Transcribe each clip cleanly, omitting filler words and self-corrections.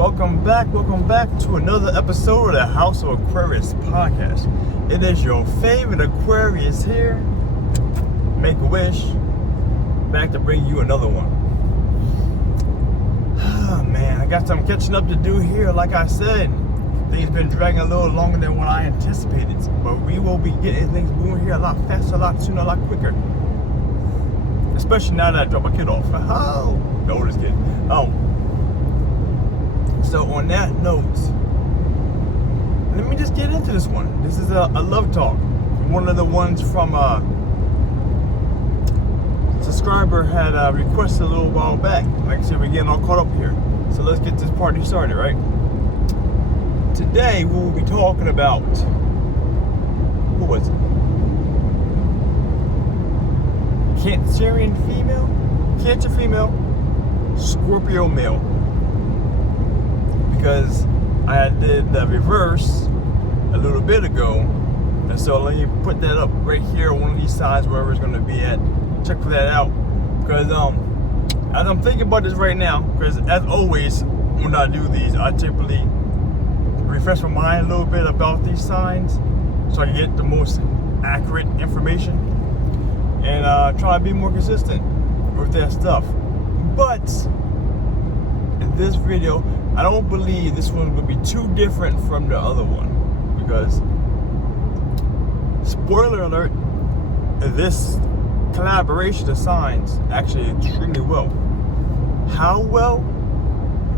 welcome back to another episode of the House of Aquarius podcast. It is your favorite Aquarius here, Make a Wish, back to bring you another one. Oh man, I got some catching up to do here. Like I said, things been dragging a little longer than what I anticipated, but we will be getting things moving here a lot faster, a lot sooner, a lot quicker. Especially now that I dropped my kid off. Oh, the oldest kid. So on that note, let me just get into this one. This is a love talk. One of the ones from a subscriber had requested a little while back. Like I said, we're getting all caught up here. So let's get this party started, right? Today we will be talking about, what was it? Cancerian female, Cancer female, Scorpio male. Because I did the reverse a little bit ago, and so let me put that up right here on one of these sides, wherever it's going to be at. Check for that out. Because as I'm thinking about this right now, because as always when I do these, I typically refresh my mind a little bit about these signs so I can get the most accurate information and try to be more consistent with that stuff. But in this video, I don't believe this one will be too different from the other one, because spoiler alert, this collaboration of signs actually extremely well. How well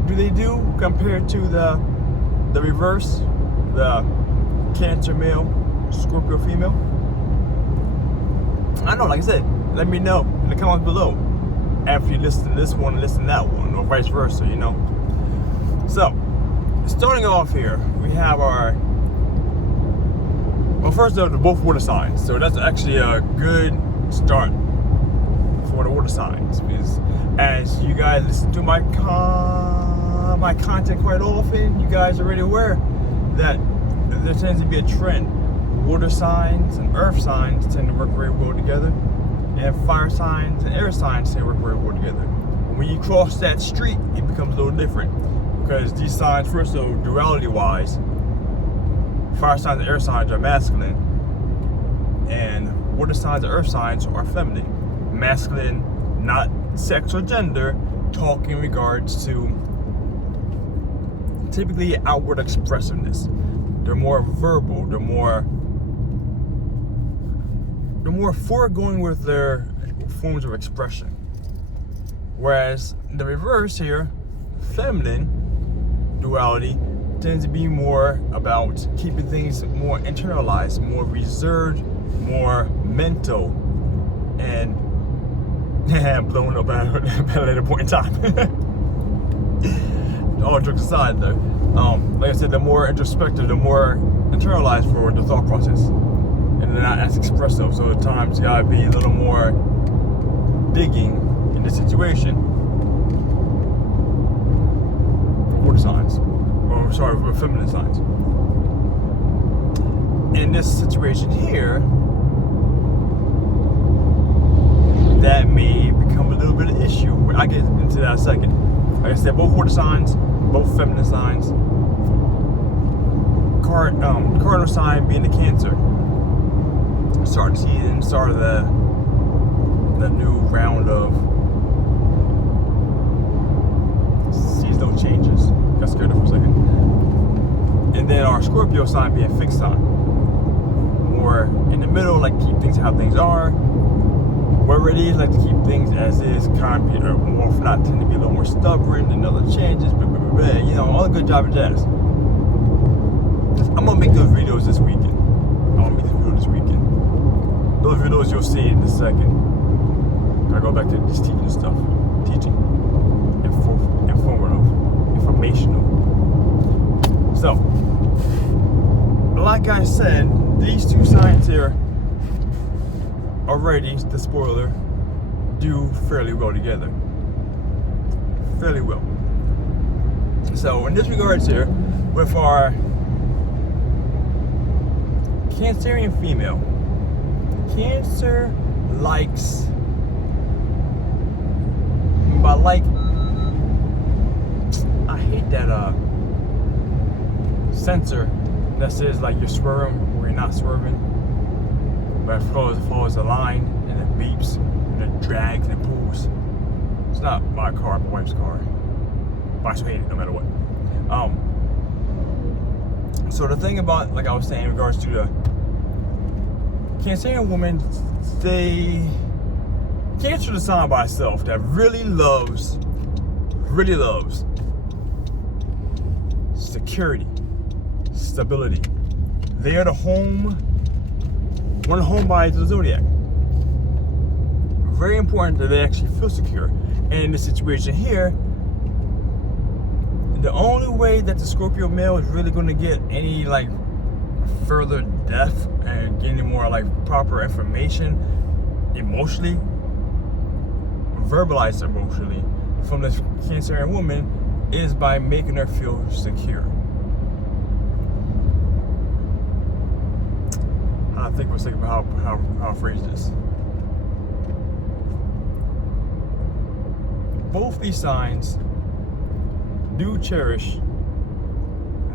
do they do compared to the reverse, the Cancer male, Scorpio female? I don't know, like I said, let me know in the comments below after you listen to this one and listen to that one, or vice versa, you know. So, starting off here, we have our, well, first of all, both water signs. So that's actually a good start for the water signs, because as you guys listen to my content quite often, you guys are already aware that there tends to be a trend. Water signs and earth signs tend to work very well together, and fire signs and air signs tend to work very well together. When you cross that street, it becomes a little different, because these signs, first of all, duality wise, fire signs and air signs are masculine, and water signs and earth signs are feminine. Masculine, not sex or gender, talking in regards to typically outward expressiveness. They're more verbal, they're more foregoing with their forms of expression. Whereas the reverse here, feminine duality, tends to be more about keeping things more internalized, more reserved, more mental, and blown up at a later point in time. All jokes aside though, like I said, they're more introspective, they're more internalized for the thought process, and they're not as expressive, so at times you gotta be a little more digging in the situation. Water signs, or sorry, feminine signs. In this situation here, that may become a little bit of an issue. I get into that in a second. Like I said, both water signs, both feminine signs. Cardinal sign being the Cancer. Start seeing start of the new round of seasonal changes. Got scared for a second. And then our Scorpio sign being fixed sign. More in the middle, like keep things how things are. Wherever it is, like to keep things as is, kind of, or more if not, tend to be a little more stubborn and other changes, you know, all the good job and jazz. I'm gonna make those videos this weekend. Those videos you'll see in a second. I go back to just teaching stuff. Teaching. Informative. Informational. So, like I said, these two signs here already, the spoiler, do fairly well together. Fairly well. So, in this regards here, with our Cancerian female, Cancer likes, by like, I hate that sensor that says like you're swerving or you're not swerving, but it follows the line and it beeps and it drags and it pulls. It's not my car, my wife's car, but I still hate it no matter what. So the thing about, like I was saying, in regards to the Cancerian woman, Cancer is a sign by itself that really loves security, stability. They are one of the home bodies of the zodiac. Very important that they actually feel secure. And in this situation here, the only way that the Scorpio male is really going to get any like further depth and get any more like proper information emotionally, verbalized emotionally from this Cancerian woman is by making her feel secure. I think we're thinking about how I phrase this. Both these signs do cherish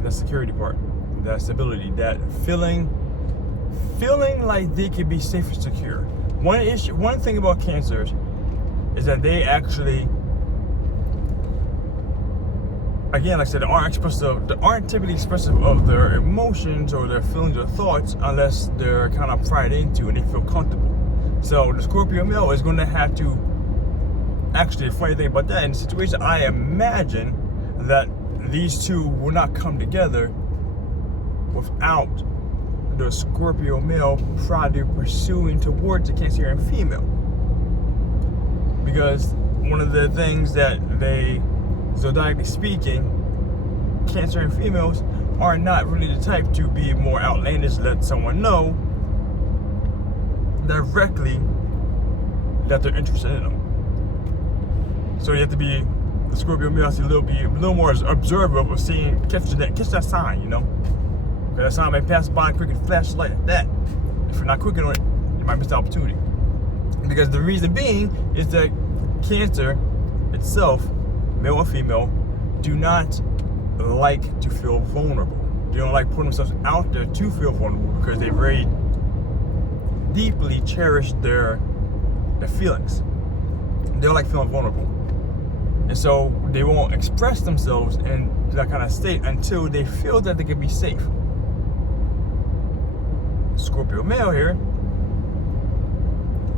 the security part, that stability, that feeling like they can be safe and secure. One thing about Cancers is that they actually, again, like I said, they aren't typically expressive of their emotions or their feelings or thoughts unless they're kind of pried into and they feel comfortable. So the Scorpio male is going to have to, actually, the funny thing about that, in the situation, I imagine that these two will not come together without the Scorpio male probably pursuing towards the Cancerian female. Because one of the things that they, zodiacally speaking, Cancerian females are not really the type to be more outlandish, let someone know directly that they're interested in them. So you have to be, the Scorpio male has to be a little more observant of seeing, catch that sign, you know? Because that sign may pass by quick and flash like that. If you're not quick on it, you might miss the opportunity. Because the reason being is that Cancer itself, male or female, do not like to feel vulnerable. They don't like putting themselves out there to feel vulnerable because they very deeply cherish their feelings. They don't like feeling vulnerable. And so they won't express themselves in that kind of state until they feel that they can be safe. Scorpio male here,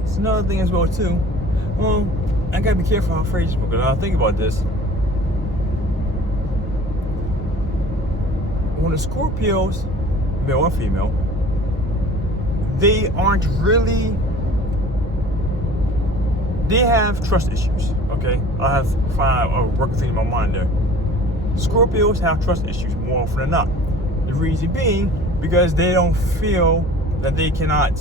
it's another thing as well too. Well, I gotta be careful how I phrase it because I think about this. When the Scorpios, male or female, they aren't really, they have trust issues, okay? I have to find a working thing in my mind there. Scorpios have trust issues more often than not. The reason being because they don't feel that they cannot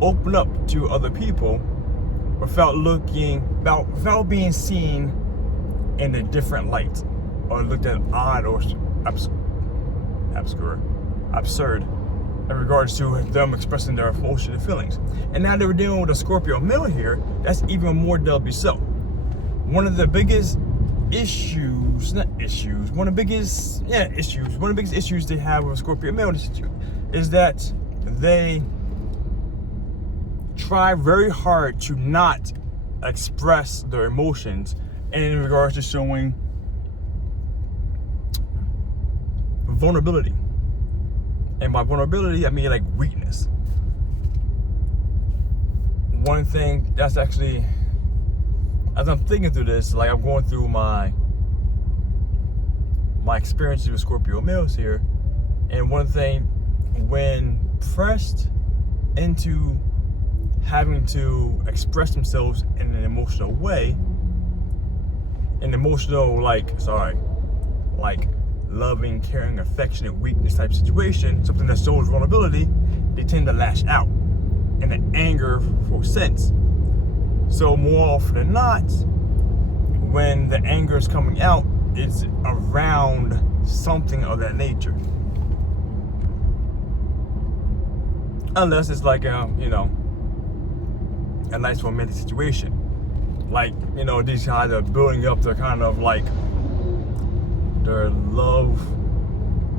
open up to other people without being seen in a different light or looked at odd or absurd in regards to them expressing their emotions and feelings. And now they were dealing with a Scorpio male here, that's even more doubly so. One of the biggest issues they have with Scorpio male is that they try very hard to not express their emotions in regards to showing vulnerability. And by vulnerability, I mean like weakness. One thing that's actually, as I'm thinking through this, like I'm going through my experiences with Scorpio males here, and one thing, when pressed into having to express themselves in an emotional way, like loving, caring, affectionate, weakness type situation, something that shows vulnerability, they tend to lash out in an angerful sense. So more often than not, when the anger is coming out, it's around something of that nature. Unless it's like a nice romantic situation. like, you know, these guys are building up their kind of like their love,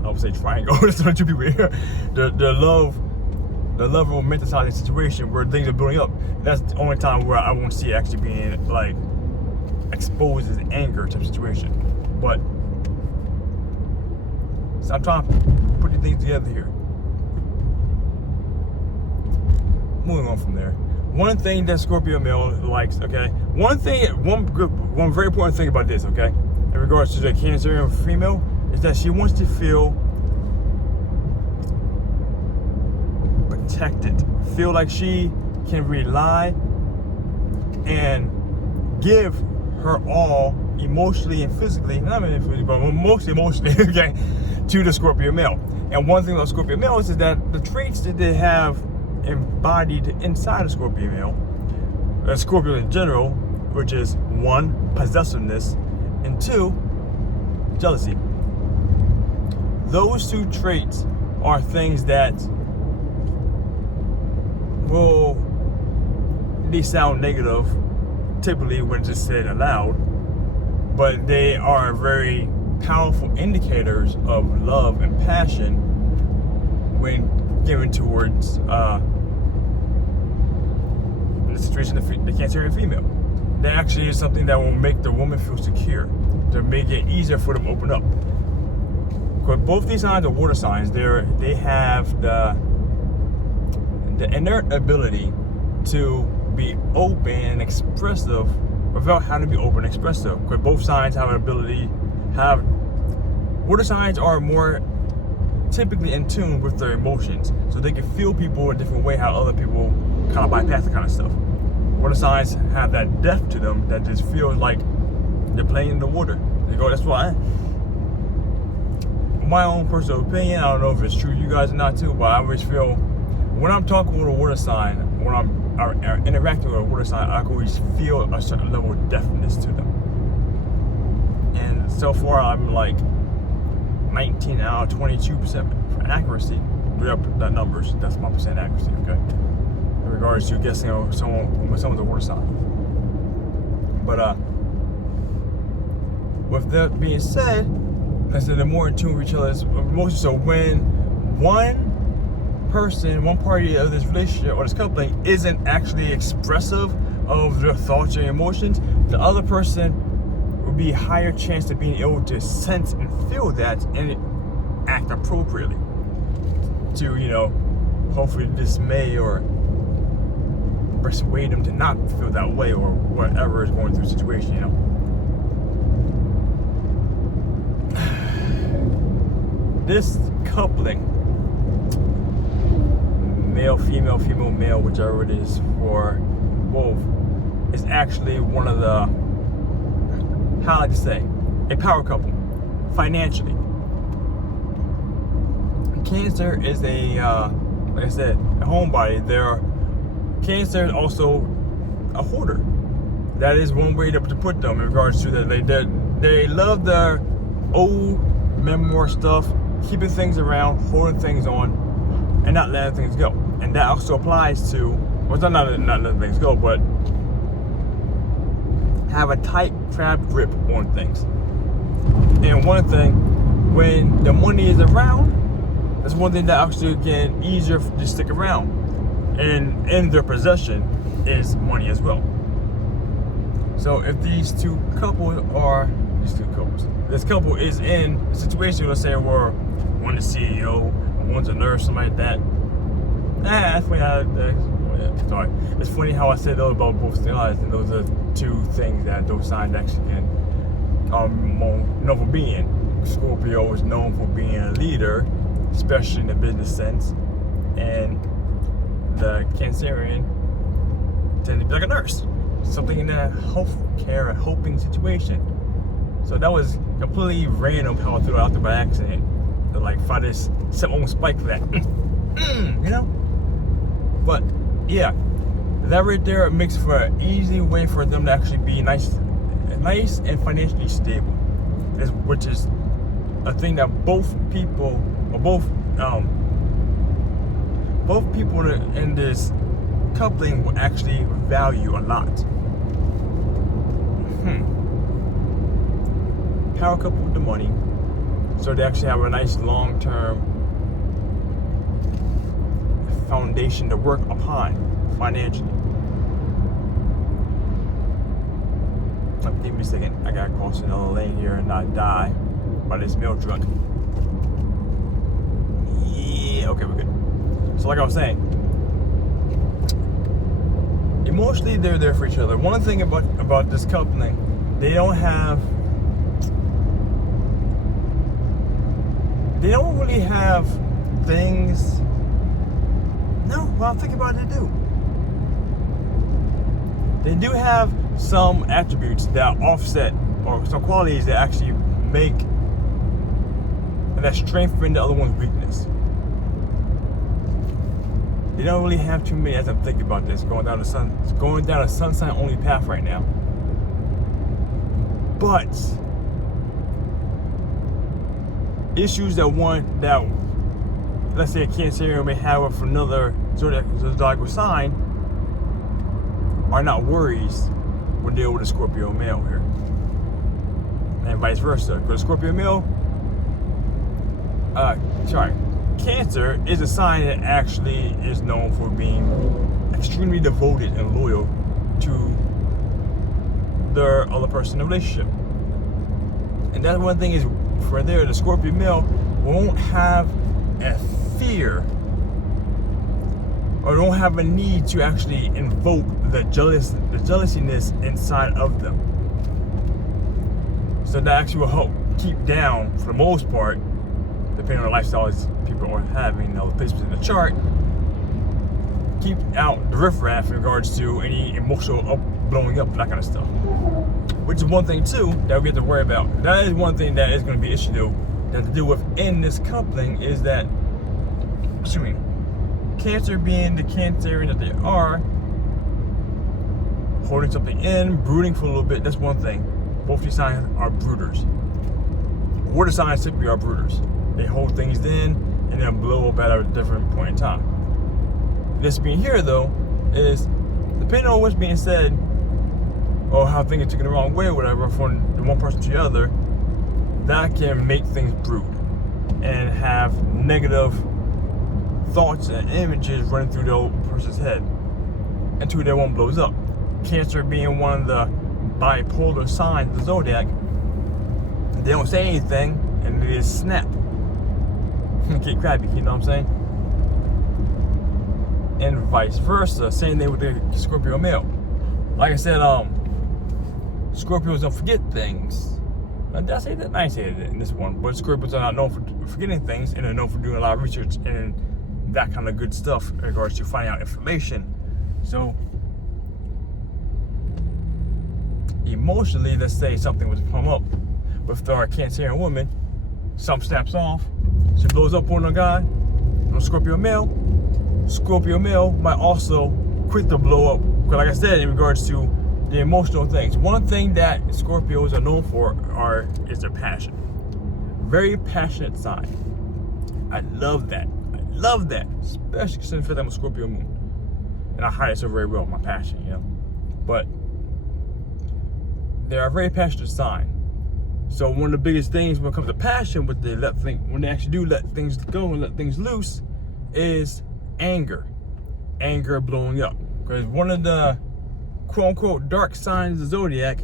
I would say triangle, there's only two people here, the love romanticizing situation where things are building up. That's the only time where I won't see it actually being like exposed as anger type situation. But so I'm trying to put the things together here. Moving on from there. One thing that Scorpio male likes, okay? One very important thing about this, okay? In regards to the Cancerian female, is that she wants to feel protected. Feel like she can rely and give her all emotionally and physically, not only physically, but mostly emotionally, okay, to the Scorpio male. And one thing about Scorpio males is that the traits that they have embodied inside of Scorpio male, Scorpio in general, which is 1, possessiveness, and 2, jealousy. Those 2 traits are things that they sound negative typically when just said aloud, but they are very powerful indicators of love and passion when given towards the situation of the Cancerian female. That actually is something that will make the woman feel secure, to make it easier for them to open up. Because both these signs are water signs. They have the inherent ability to be open and expressive without having to be open and expressive. Because both signs have an ability, water signs are more typically in tune with their emotions. So they can feel people in a different way, how other people kind of bypass that kind of stuff. Water signs have that depth to them that just feels like they're playing in the water. They go, that's why. My own personal opinion, I don't know if it's true you guys or not too, but I always feel when I'm talking with a water sign, when I'm interacting with a water sign, I always feel a certain level of depthness to them. And so far, I'm like 19 out of 22% accuracy. That numbers, that's my percent accuracy, okay? In regards to guessing when someone's a water sign. But with that being said, I said they're more in tune with each other's emotions. So when one party of this relationship or this coupling isn't actually expressive of their thoughts and emotions, the other person will be a higher chance of being able to sense and feel that and act appropriately to, you know, hopefully dismay or persuade them to not feel that way or whatever is going through the situation, you know. This coupling, male, female, female, male, whichever it is for both, is actually one of the, how I like to say, a power couple, financially. Cancer is a, like I said, a homebody. Cancer is also a hoarder. That is one way to put them in regards to that. They love their old memoir stuff, keeping things around, holding things on, and not letting things go. And that also applies to, well, it's not letting things go, but have a tight crab grip on things. And one thing, when the money is around, that's one thing that actually get easier to stick around. And in their possession is money as well. So if this couple is in a situation, let's say, where one's a CEO, one's a nurse, something like that. That's funny it's funny how I said those about both styles, and those are 2 things that those signs actually can known for being. Scorpio is known for being a leader, especially in the business sense, and the Cancerian tend to be like a nurse, something in a healthcare and helping situation. So that was completely random how I threw it out there by accident. So like, if I just set my own spike for that, you know? But yeah, that right there makes for an easy way for them to actually be nice and financially stable, which is a thing that both people in this coupling will actually value a lot. power couple with the money, so they actually have a nice long-term foundation to work upon financially. Give me a second. I gotta cross another lane here and not die by this mail truck. Yeah, okay, we're good. So like I was saying, emotionally they're there for each other. One thing about this coupling, they don't really have things. No, well, think about it, they do. They do have some attributes that offset, or some qualities that actually make, that strengthen the other one's weakness. They don't really have too many, as I'm thinking about this, going down a sun sign only path right now. But issues that let's say a Cancerian may have with another zodiacal sign are not worries when dealing with a Scorpio male here. And vice versa. Because Scorpio male, Cancer is a sign that actually is known for being extremely devoted and loyal to their other person in a relationship. And that's one thing is, for there, the Scorpio male won't have a fear or don't have a need to actually invoke the jealousiness inside of them. So that actually will help keep down, for the most part, depending on the lifestyles people are having, all the placements in the chart, keep out the riffraff in regards to any emotional blowing up, that kind of stuff. Which is one thing too that we have to worry about. That is one thing that is going to be an issue though, that to deal with in this coupling, is that, Cancer being the Cancerian that they are, holding something in, brooding for a little bit, that's one thing. Both these signs are brooders. Water signs typically are brooders. They hold things in and then blow up at a different point in time. This being here though, is depending on what's being said or how things are taken the wrong way or whatever from the one person to the other, that can make things brood and have negative thoughts and images running through the old person's head until that one blows up. Cancer being one of the bipolar signs of the zodiac, they don't say anything and they just snap. Get crabby, you know what I'm saying? And vice versa. Same thing with the Scorpio male. Like I said, Scorpios don't forget things. I say that? I say it in this one, but Scorpios are not known for forgetting things, and they're known for doing a lot of research and that kind of good stuff in regards to finding out information. So emotionally, let's say something was to come up with our Cancerian woman, something snaps off, she blows up on a guy, on a Scorpio male might also quit to blow up. Because like I said, in regards to the emotional things, one thing that Scorpios are known for is their passion. Very passionate sign. I love that, especially since I'm a Scorpio moon, and I hide it so very well, my passion, you know. But they're a very passionate sign. So one of the biggest things when it comes to passion, when they actually do let things go and let things loose, is anger blowing up. Because one of the quote-unquote dark signs of the zodiac,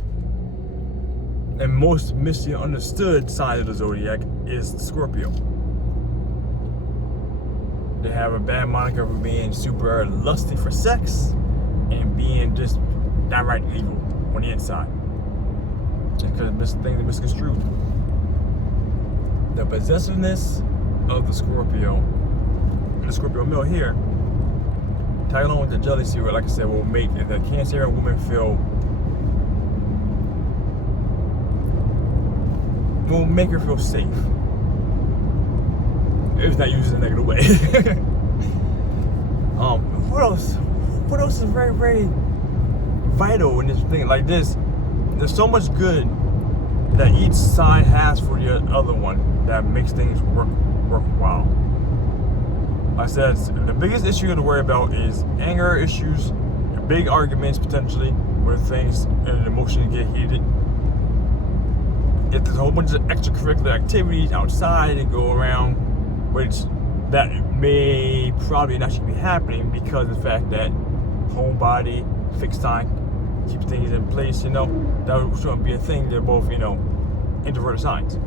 and most misunderstood side of the zodiac, is Scorpio. They have a bad moniker for being super lusty for sex and being just downright evil on the inside. Because things are misconstrued. The possessiveness of the Scorpio, and the Scorpio male here, tag along with the jealousy, like I said, will make the Cancerian woman will make her feel safe. If it's not used in a negative way. What else? What else is very, very vital in this thing like this? There's so much good that each side has for the other one that makes things worthwhile. Like I said, the biggest issue you have to worry about is anger issues, big arguments potentially, where things and emotions get heated. if there's a whole bunch of extracurricular activities outside that go around, which that may probably not should be happening because of the fact that homebody, fixed sign, keeps things in place, that shouldn't be a thing. They're both, introverted signs.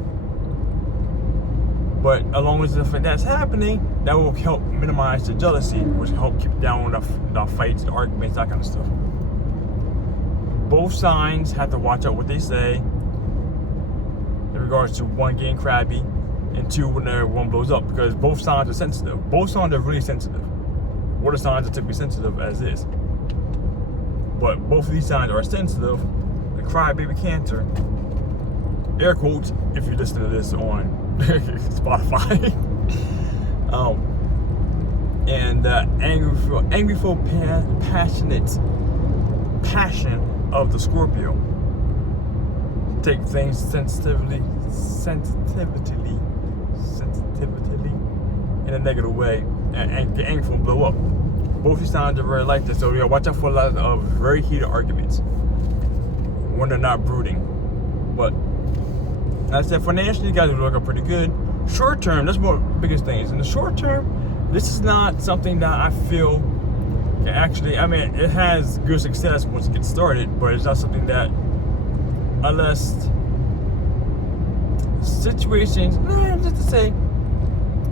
But along with the fact that's happening, that will help minimize the jealousy, which will help keep down the fights, the arguments, that kind of stuff. Both signs have to watch out what they say in regards to one, getting crabby, and two, whenever one blows up, because both signs are sensitive. Both signs are really sensitive. Water signs are typically sensitive as is. But both of these signs are sensitive. The crybaby Cancer, air quotes, if you listen to this on Spotify, and angry, passion of the Scorpio. Take things sensitively in a negative way, and get angry and blow up. Both these signs are very like this, so watch out for a lot of very heated arguments when they're not brooding. But like I said, financially, you guys are looking pretty good. Short term, that's one of the biggest things. In the short term, this is not something that I feel actually, it has good success once it gets started, but it's not something that, unless situations, just to say,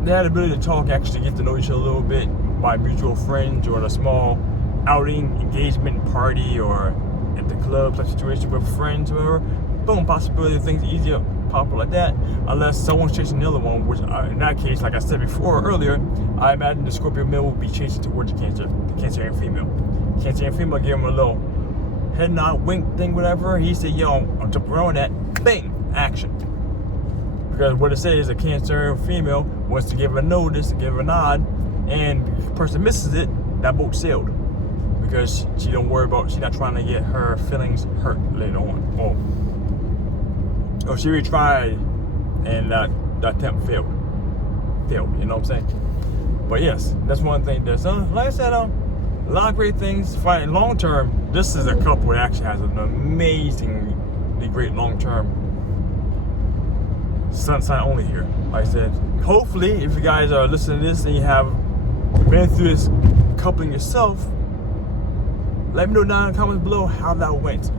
they had the ability to talk, actually get to know each other a little bit by mutual friends or in a small outing, engagement, party, or at the club type situation with friends or whatever. Boom, possibility of things easier pop up like that, unless someone's chasing the other one, which in that case, like I said before earlier, I imagine the Scorpio male will be chasing towards the Cancerian female. Cancerian female give him a little head nod, wink thing, whatever. He said, yo, I'm jumping around that, bang, action. Because what it says is a Cancerian female wants to give a notice, give a nod, and if the person misses it, that boat sailed. Because she don't worry about, she's not trying to get her feelings hurt later on. Or she really tried and that attempt failed. You know what I'm saying? But yes, that's one thing that's like I said, a lot of great things. Fighting long term, this is a couple that actually has an amazingly great long term sun sign only here. Like I said, hopefully if you guys are listening to this and you have been through this coupling yourself, let me know down in the comments below how that went,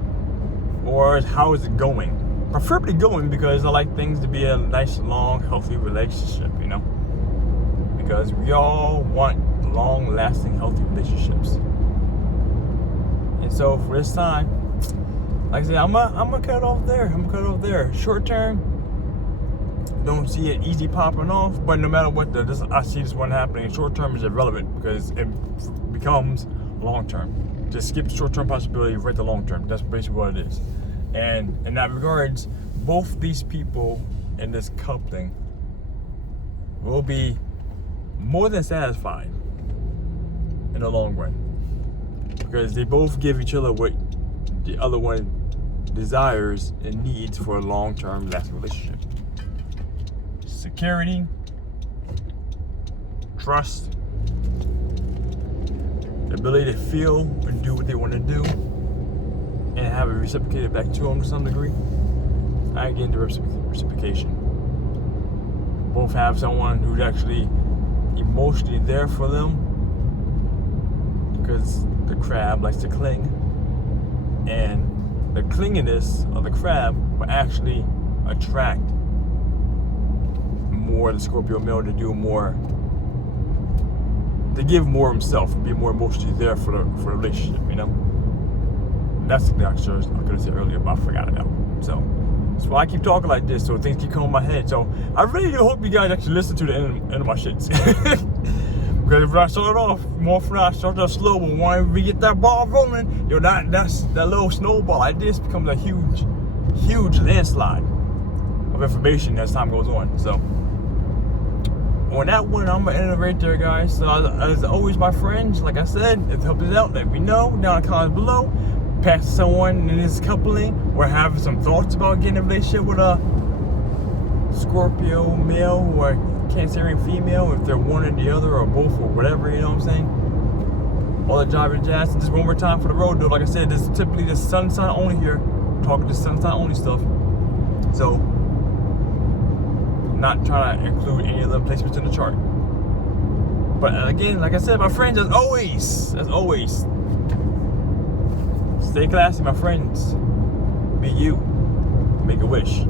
or how is it going. Preferably going, because I like things to be a nice, long, healthy relationship, because we all want long-lasting, healthy relationships. And so for this time, like I said, I'm gonna cut it off there. Short term, don't see it easy popping off, but no matter what, I see this one happening. Short term is irrelevant because it becomes long term. Just skip the short term possibility, right to long term. That's basically what it is. And in that regards, both these people in this coupling will be more than satisfied in the long run, because they both give each other what the other one desires and needs for a long-term lasting relationship. Security, trust, the ability to feel and do what they want to do, and have it reciprocated back to them to some degree. I get into reciprocation. Both have someone who's actually emotionally there for them, because the crab likes to cling, and the clinginess of the crab will actually attract more of the Scorpio male to do more, to give more of himself, be more emotionally there for the relationship, That's the thing I could have said earlier, but I forgot it out. So that's why I keep talking like this, so things keep coming in my head. So I really do hope you guys actually listen to the end of my shits. Because if I start off slow, but when we get that ball rolling, that little snowball like this becomes a huge landslide of information as time goes on. So on that one, I'm gonna end it right there, guys. So as always, my friends, like I said, if it helps us out, let me know down in the comments below. Pass to someone in this coupling or have some thoughts about getting a relationship with a Scorpio male or Cancerian female, if they're one or the other or both or whatever, you know what I'm saying? All the jive and jazz. Just one more time for the road, though. Like I said, this is typically the sun sign only here. I'm talking to sun sign only stuff. So, not trying to include any of the placements in the chart. But again, like I said, my friends, as always, stay classy, my friends. Be you. Make a wish.